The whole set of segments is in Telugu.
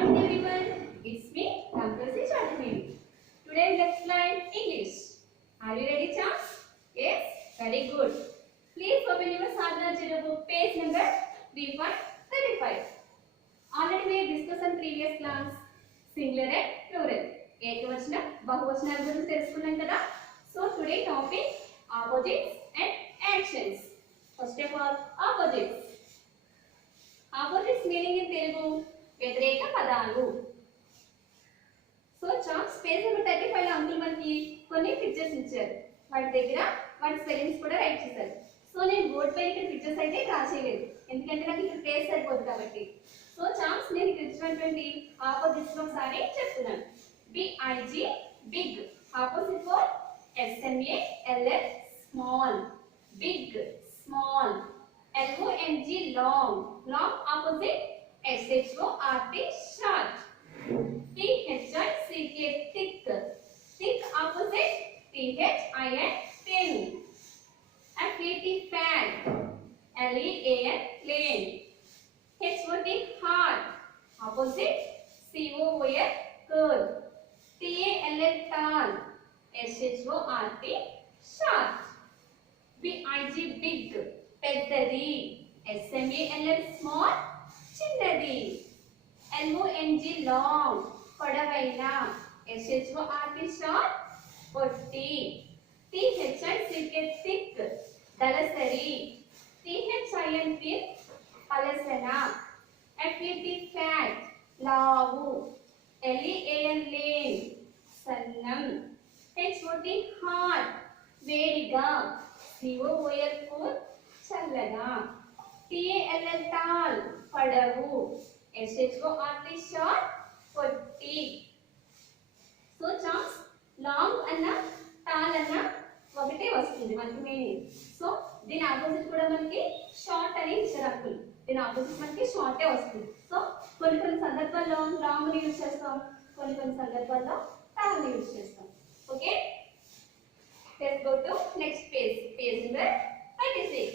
morning everyone. It's me, Ramprasi Chatterjee. Today let's learn English. Are you ready, champs? Yes? Very good. Please open your Sadhana Chitra book, page number 3.35. Already we discussed in previous class singular and plural. ఏకవచనం బహువచనాల గురించి తెలుసుకున్నాం కదా. So today topic opposites and actions. First of all, opposites. Opposites meaning in Telugu వ్యతిరేక పదాలు. సో చాప్స్ పేజ్ నెంబర్ 35 లో అంకుల్ మనకి కొన్ని పిక్చర్స్ ఇచ్చారు. వాటి దగ్గర వాటి స్పెల్లింగ్స్ కూడా రైట్ చేశారు. సో నేను బోర్డ్ పైన ఇక్కడ పిక్చర్స్ అయితే డ్రా చేయలేదు, ఎందుకంటే నాకు ఇక్కడ ప్లేస్ సరిపోదు కాబట్టి. సో చాప్స్ నేను ఇక్కడ ఇచ్చినటువంటి ఆపోజిట్స్ ఒకసారి చెప్తున్నాను. B I G big, opposite for SMALL small, big small. LONG long, long opposite SHORT short. THICK thick, thick opposite THIN thin. FAT fat, LEAN plain. HOT hard, opposite COOL curd. TALL tall, SHORT short. BIG big, పెద్దది. SMALL small, చిన్నది. LONG long, పొడవైన. SHORT short, పొట్టి. THICK thick, దళసరి. THIN thin, పలసన. FAT fat, లావు. LEAN lean, సన్నం. HOT hot, వేడిగా. COOL cool, చల్లగా. TALL tall, పొడవు. SHORT short, పొట్టి. సో చాప్స్ లాంగ్ అన్న టాల్ అన్న ఒకటే వస్తుంది మనకి మీనింగ్. సో దీని ఆపోజిట్ కూడా మనకి షార్ట్ అని ఇచ్చారు. దీని ఆపోజిట్ మనకి షార్టే వస్తుంది. సో కొన్ని సందర్భాల్లో లాంగ్ ని యూజ్ చేస్తాం, కొన్ని సందర్భాల్లో టాల్ ని యూజ్ చేస్తాం. Okay, let's go to next page, page number 36.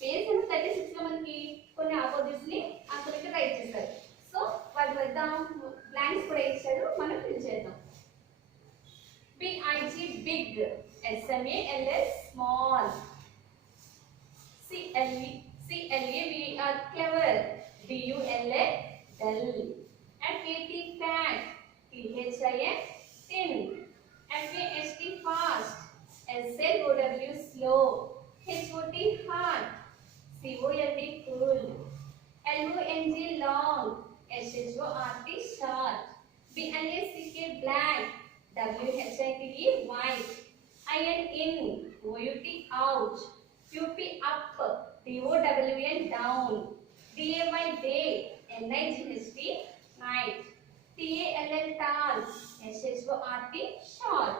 Page number 36 లో మనకి కొన్ని ఆపోజిట్స్ ని అక్కడ ఇక్కడ రైట్ చేశారు. సో వాటి వద్ద బ్లాంక్స్ కూడా ఇచ్చారు, మనం ఫిల్ చేద్దాం. BIG big, SMALL small. CLE we are clever, DULL dull. FAT fat, THIN thin. FAST fast, SLOW slow. HOT hard, COLD cool. LONG long, SHORT short. BLACK black, WHITE white. IN in, OUT out. UP up, DOWN down. DAY day, NIGHT night. TALL tall, SHORT short.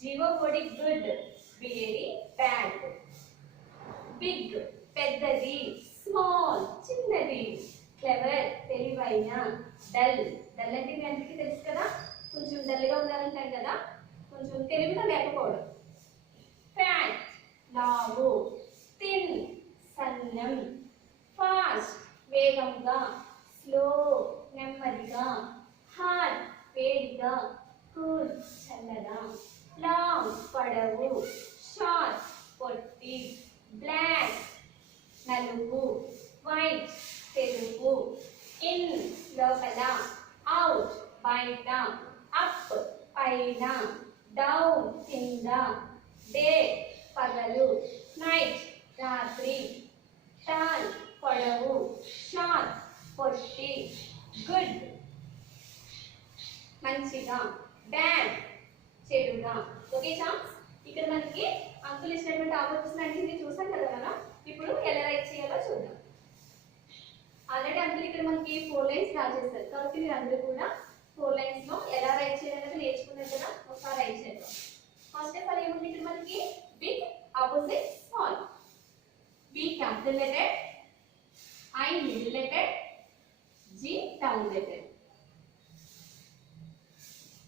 GOD good, BAD bad. Big పెద్దది. స్మాల్ చిన్నది. క్లెవర్ తెలివైన. డల్ డల్ అంటే మీ అందరికీ తెలుసు కదా, కొంచెం డల్గా ఉండాలంటారు కదా, కొంచెం తెలివిగా లేకపోవడం. ఫ్యాట్ లావు. థిన్ సన్నం. ఫాస్ట్ వేగంగా. స్లో నెమ్మదిగా. హాట్ వేడిగా. కూల్ చల్లగా. లాంగ్ పొడవు. షార్ట్ పొట్టి. బ్లాక్ నలుపు. వైట్ తెలుపు. ఇన్ లోపల. అవుట్ బయట. అప్ పైన. డౌన్ కింద. డే పగలు. నైట్ రాత్రి. టాల్ పొడవు. షార్ట్ పొట్టి. గుడ్ మంచిగా. బ్యాడ్ చెడుగా. ఓకే చాప్స్, ఇక్కడ మనకి అంకుల్ ఇచ్చినటువంటి ఆపోజిట్స్ అన్నింటినీ చూసాం కదా మనం. ఇప్పుడు ఎలా రైట్ చేయాలో చూద్దాం. ఆల్రెడీ అంకుల్ ఇక్కడ మనకి 4 లైన్స్ డ్రా చేస్తారు, కాబట్టి మీరు అందరూ కూడా 4 లైన్స్ లో ఎలా రైట్ చేయాలనేది నేర్చుకున్నారు కదా. ఒకసారి రైట్ చేద్దాం. ఫస్ట్ ఆఫ్ ఆల్ ఏముంది ఇక్కడ మనకి? Big opposite small. B capital letter, I middle letter, G down letter.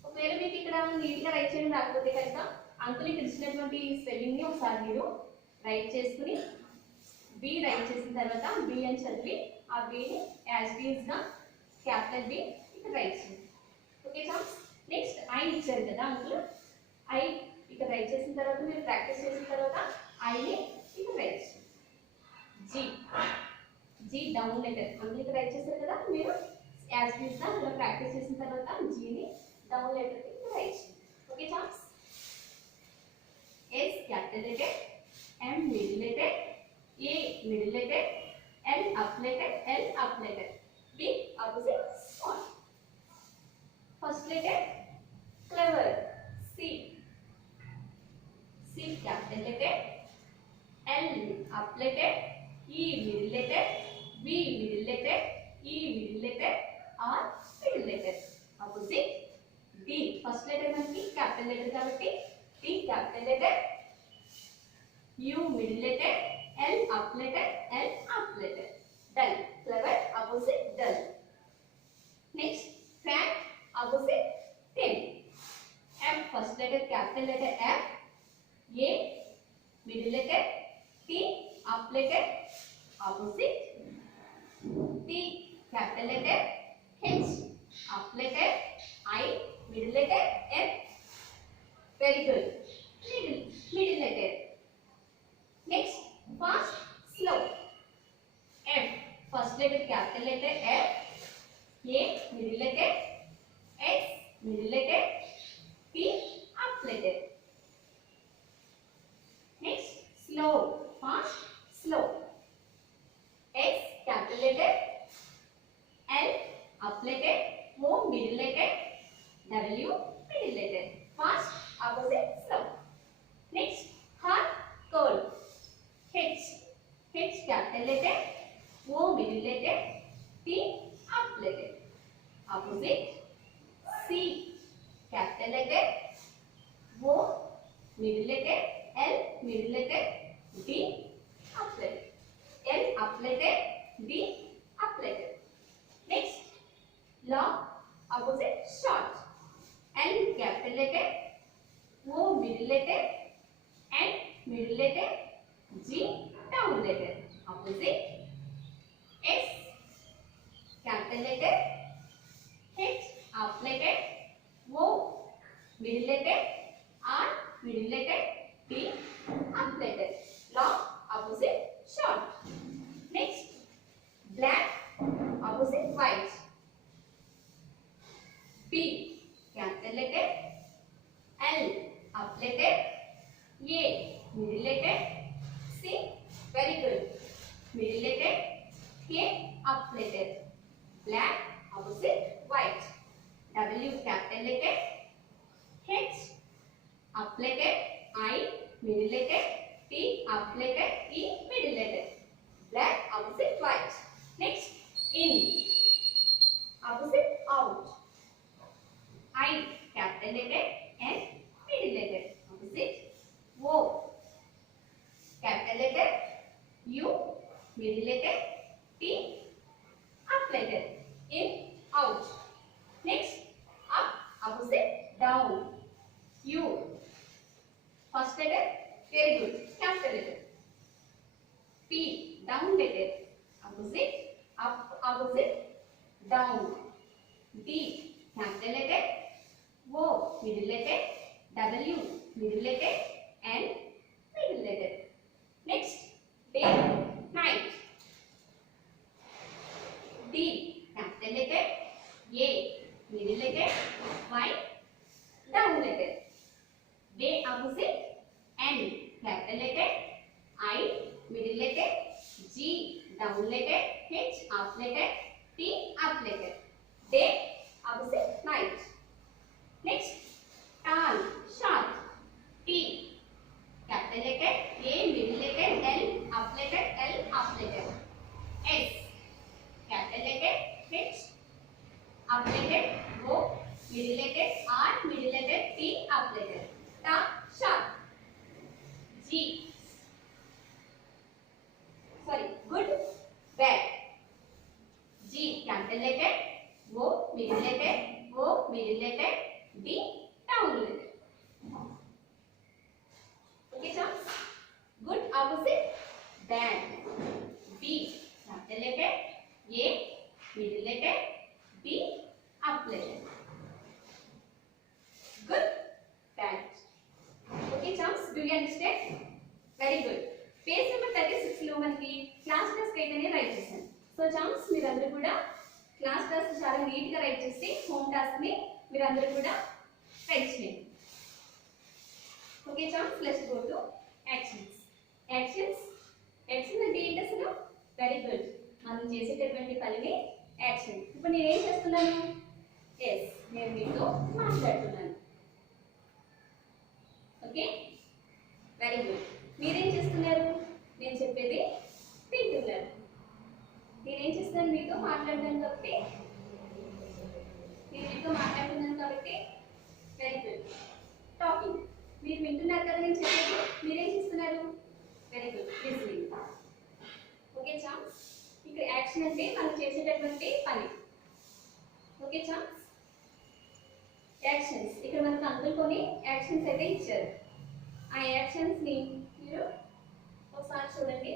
ఒకవేళ మీకు ఇక్కడ నీట్ గా రైట్ చేయడం రాకపోతే కనుక అంకుల్ ఇక్కడ ఇచ్చినటువంటి స్పెల్లింగ్ ని ఒకసారి మీరు రైట్ చేసుకుని బి రైట్ చేసిన తర్వాత బి అని చదివి ఆ బిని యాజ్ బీస్ గా క్యాపిటల్ బి రైట్ చేయండి. Okay chops. నెక్స్ట్ ఐ ఇచ్చారు కదా అందులో ఐ ఇక్కడ రైట్ చేసిన తర్వాత మీరు ప్రాక్టీస్ చేసిన తర్వాత ఐని ఇక్కడ రైట్ చేయండి. జీ జీ డౌన్ లెటర్ అందులో ఇక్కడ రైట్ చేశారు కదా మీరు యాజ్ యూజ్ గా అలా ప్రాక్టీస్ చేసిన తర్వాత జీని డౌన్ లెటర్ కి ఇక్కడ రైట్ చేయండి. Okay caps. S capital letter, M middle letter, A middle letter, L up letter, L up letter, B opposite small. First letter clever, C, C capital letter, L up letter, E middle letter, B middle letter, E middle letter, R middle letter. Opposite D. First letter మనకి capital letter కాబట్టి D capital letter, U middle letter, L up letter, L up letter. Dull. Clever opposite dull. Next, fan opposite tin. F first letter capital letter F, A middle letter, T up letter opposite, T capital letter, H up letter, I middle letter, F. Very good. Middle letter. Next, fast, slow. F first letter capital letter F, A middle letter, S middle letter, T up letter. Next, slow, fast, slow. S capital letter, L up letter, O middle letter, W middle letter. Fast, opposite, slow. Next, hard, cold. H capital letter, O middle letter, T up letter. Opposite, C capital letter, O middle letter, L middle letter, D up letter. L up letter, D up letter. Next, long opposite short. L capital letter, O middle letter, N middle letter, G down letter. Opposite, S capital letter, H up letter, O middle letter, R middle letter, T up letter. Long opposite short. Next, black opposite white. B capital letter, L up letter, A middle letter, C very good middle letter, K up letter. Black opposite white. W capital letter, H up letter, I middle letter, T up letter, E middle letter. Black opposite white. Next, in opposite out. I capital letter, N middle letter. Opposite, O capital letter, U middle letter, T up letter. In out. Next, up opposite down. U first letter very good capital letter. P down letter. Opposite up opposite down. D capital letter, O middle letter, W middle letter, N middle letter. Next, day night. D capital letter, A middle letter, Y down letter. Day opposite, N capital letter, I middle letter, G down letter, H up letter, T up letter. Day opposite night. Next, tall, short. T capital letter, A middle letter, L up letter, L up letter. S capital letter, H up letter, O middle letter, R middle letter, T up letter. Tall, short. G good, bad. G capital letter, O middle letter, O middle letter, D down letter. Okay, chums. Good opposite, bad. B capital letter, A middle letter, D up apply. Good. That. Okay, chums. Do you understand? Very good. Page number 36 లో మనకి క్లాస్ టెస్ట్ అయితే రైట్ చేశాను. సో chums మీరందరూ కూడా క్లాస్ టెస్ట్ చాలా నీట్ గా రైట్ చేసి హోమ్ టాస్క్ ని మీరందరూ కూడా రైట్ చేయండి. Okay chums, let's go to actions. Actions అంటే ఏంటి అసలు? Very good. మనం చేసేటటువంటి పనిని యాక్షన్. ఇప్పుడు నేను ఏం చేస్తున్నాను? ఎస్, నేను మీతో మాట్లాడుతున్నాను. Okay, very good. మీరేం చేస్తున్నారు? నేను చెప్పేది వింటున్నారు. నేనేం చేస్తున్నాను? మీతో మాట్లాడుతున్నాను కాబట్టి వెరీ గుడ్. టాకింగ్. మీరు వింటున్నారు కదా నేను చెప్పేది, మీరేం చేస్తున్నారు? Very good, listening. Okay charms, ఇక్కడ యాక్షన్ అంటే మనం చేసేటటువంటి పని. Okay charms, actions. ఇక్కడ మనకు అంకుల్ కొన్ని యాక్షన్స్ అయితే ఇచ్చారు. ఆ యాక్షన్స్ ని మీరు ఒకసారి చూడండి.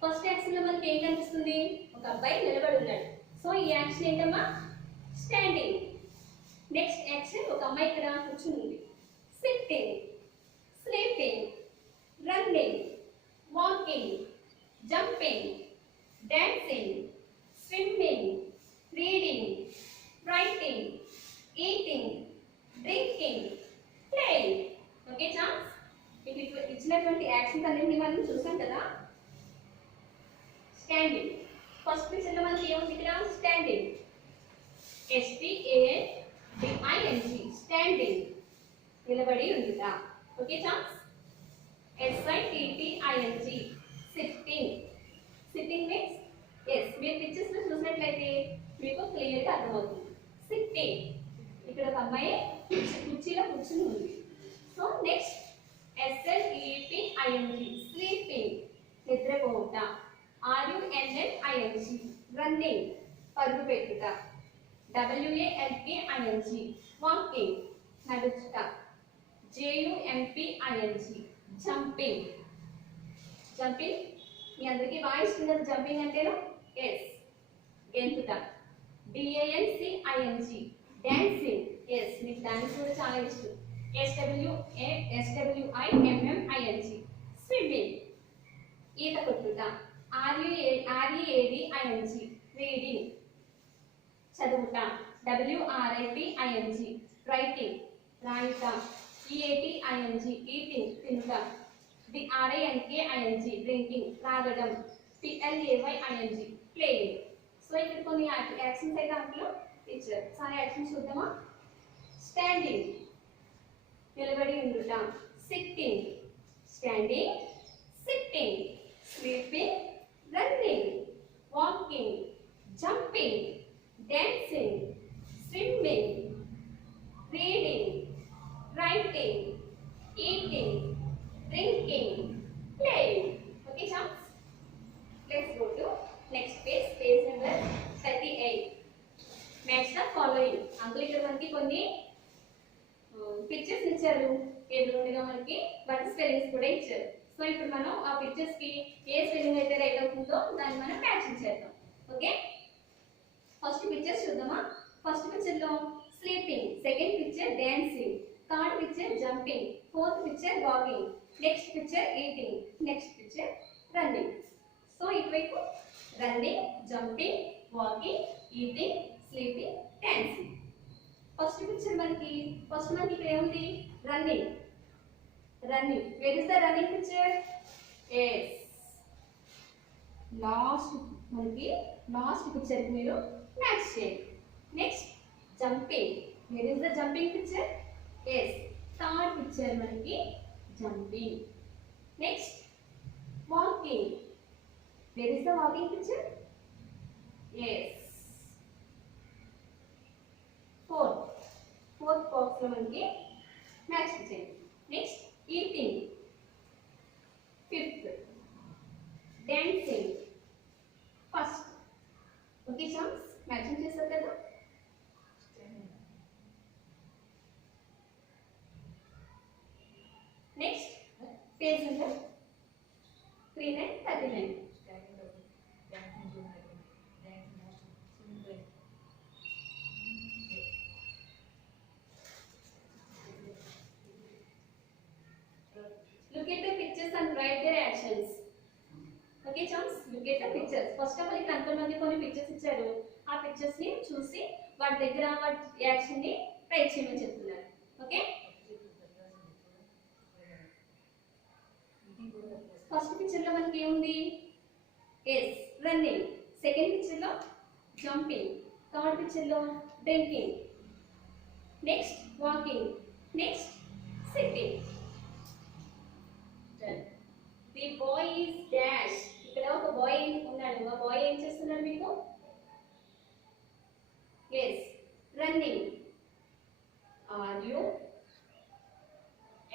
ఫస్ట్ యాక్షన్ లో మనకి ఏం కనిపిస్తుంది? ఒక అబ్బాయి నిలబడి ఉన్నాడు. సో ఈ యాక్షన్ ఏంటమ్మా? స్టాండింగ్. నెక్స్ట్ యాక్షన్, ఒక అమ్మాయి ఇక్కడ కూర్చుని ఉంది. Sitting, sleeping, running, walking, jumping, dancing, swimming, reading, writing, eating, drinking, playing. Okay chums, ఇప్పుడు ఇచ్చినటువంటి యాక్షన్స్ అన్నింటినీ మనం చూసాం కదా. స్టాండింగ్. ఫస్ట్ పిక్చర్ లో మనకి ఏముంది ఇక్కడ? స్టాండింగ్. STANDING, స్టాండింగ్, నిలబడి ఉండుట. Okay chums, SITTING, sitting. Sitting means yes, మీరు పిక్చర్స్ లో చూసినట్లయితే మీకు క్లియర్ గా అర్థమవుతుంది. సిట్టింగ్, ఇక్కడ ఒక అమ్మాయి కుర్చీలో కూర్చుని ఉంది. సో నెక్స్ట్ SLEPING, స్లీపింగ్, నిద్రపోవుట. RUNNING, రన్నింగ్, పరుగు పెట్టుట. WALKING, వాకింగ్, నడుచుట. JUMPING, jumping. జంపింగ్ మీ అందరికీ బాగా ఇష్టం కదా జంపింగ్ అంటేను. ఎస్, గెంతుట. DANCING, dancing. ఎస్, మీకు డాన్స్ కూడా చాలా ఇష్టం. SWIMMING, స్విమ్మింగ్, ఈత కొట్టుట. READING, రీడింగ్, చదువుట. WRITING, రైటింగ్, రాయుట. EATING, ఈటింగ్, తినుట. DRINKING, డ్రింకింగ్, త్రాగడం. PLAYING, playing. సో ఇక్కడ కొన్ని యాక్షన్స్ అయితే అందులో ఇచ్చారు. సారీ యాక్షన్స్ చూద్దామా? స్టాండింగ్, నిలబడి ఉండుట. Sitting, standing, sitting, sleeping, running, walking, jumping, dancing, swimming, reading, writing, eating, drinking, playing. Okay chums, let's go to next page, page number 38. Match the following. Uncle ఇక్కడ మనకి కొన్ని పిక్చర్స్ ఇచ్చారు. ఎదురుగా మనకి వాటి స్పెల్లింగ్స్ కూడా ఇచ్చారు. సో ఇప్పుడు మనం ఆ పిక్చర్స్ కి ఏ స్పెల్లింగ్ అయితే రైట్ అవుతుందో దాన్ని మనం మ్యాచింగ్ చేద్దాం. ఓకే, ఫస్ట్ పిక్చర్స్ చూద్దామా? ఫస్ట్ పిక్చర్ లో sleeping, second picture dancing, third picture jumping, fourth picture walking, next picture eating, next picture running. So ఇటువైపు running, jumping, walking, eating, sleeping, dancing. First మనకి ఇక్కడ ఏముంది? Running. Running, where is the running picture? Yes, మనకి లాస్ట్ పిక్చర్ కి మీరు మ్యాచ్ చేయండి. Next jumping, where is the jumping picture? Yes, third picture మనకి jumping. Next, walking. Where is the walking picture? Yes. Fourth box lo manki match cheyandi. Next, eating. Fifth, dancing. First. Okay chums, matching chesaru kada. Next, page number 39. First of all ఇక్కడ అంకుల్ మనకి కొన్ని పిక్చర్స్ ఇచ్చారు. ఆ పిక్చర్స్ ని చూసి వాటి దగ్గర వాటి యాక్షన్ ని ట్రై చేయమని చెప్తున్నారు. ఓకే, ఫస్ట్ పిక్చర్ లో మనకి ఏముంది? Yes, running. సెకండ్ పిక్చర్ లో జంపింగ్. థర్డ్ పిక్చర్ లో drinking. Next walking. Next sitting. The boy is dash. ఇక్కడ ఒక బాయ్ ఉన్నాడు. ఆ బాయ్ ఏం చేస్తున్నాడు మీకు? Yes, running. R U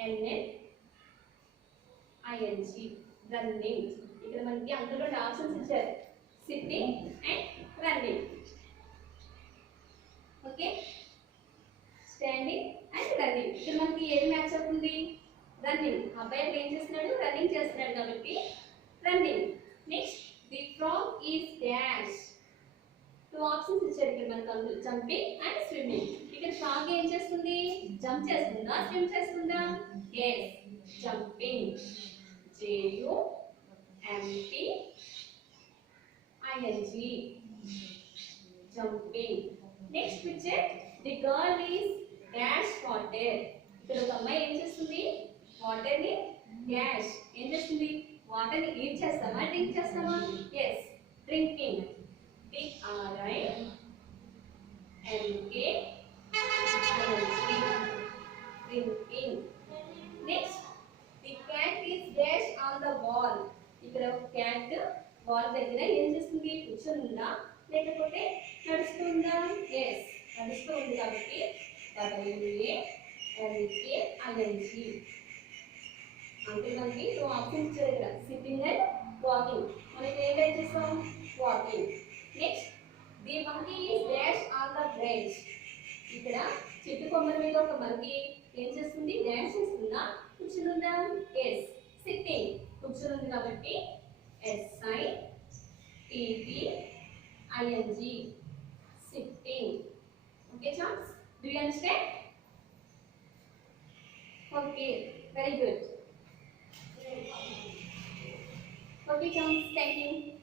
N N I N G, running. ఇక్కడ మనకి అందులో ఆప్షన్స్ ఇచ్చారు, sitting and running. Okay, standing and running. ఇక్కడ మనకి ఏది మ్యాచ్ అవుతుంది? రన్నింగ్. అబ్బాయి అక్కడ ఏం చేస్తున్నాడు? రన్నింగ్ చేస్తున్నాడు కాబట్టి running. Next the frog is dash. Two options ఇచ్చారు ఇక్కడ మనకు, జంపింగ్ అండ్ స్విమ్మింగ్. ఇక్కడ ఫ్రాగ్ ఏం చేస్తుంది? జంప్ చేస్తుందా, స్విమ్ చేస్తుందా? Yes, jumping. JUMPING, jumping. Next picture, the girl is dash water. ఇక్కడ ఒక అమ్మాయి ఏం చేస్తుంది? వాటర్ ని డాష్ ఏం చేస్తుంది? వాటర్ ని ఈట్ చేస్తామా, డ్రింక్ చేస్తామా? Yes, drinking. DRINKING, drinking. Next, the cat is dash on the wall. ఇక్కడ ఒక క్యాట్ వాల్ దగ్గర ఏం చేస్తుంది? కూర్చొని ఉందా లేకపోతే నడుస్తుందా? ఎస్, నడుస్తూ ఉంది కాబట్టి WALKING. అంటే మనకి టూ ఆప్షన్స్ ఇచ్చారు ఇక్కడ, సిట్టింగ్ అండ్ వాకింగ్. మనకి ఏం టైప్ చేస్తాం? Walking. Next, the monkey is dash on the branch. ఇక్కడ చెట్టు కొమ్మల మీద ఒక మంకీ ఏం చేస్తుంది? డాన్స్ చేస్తుందా, కూర్చుని ఉందా? Yes, sitting. కూర్చుని ఉంది కాబట్టి SITTING, sitting. Okay, chums? Do you understand? Okay, very good. Okay, chums, thank you.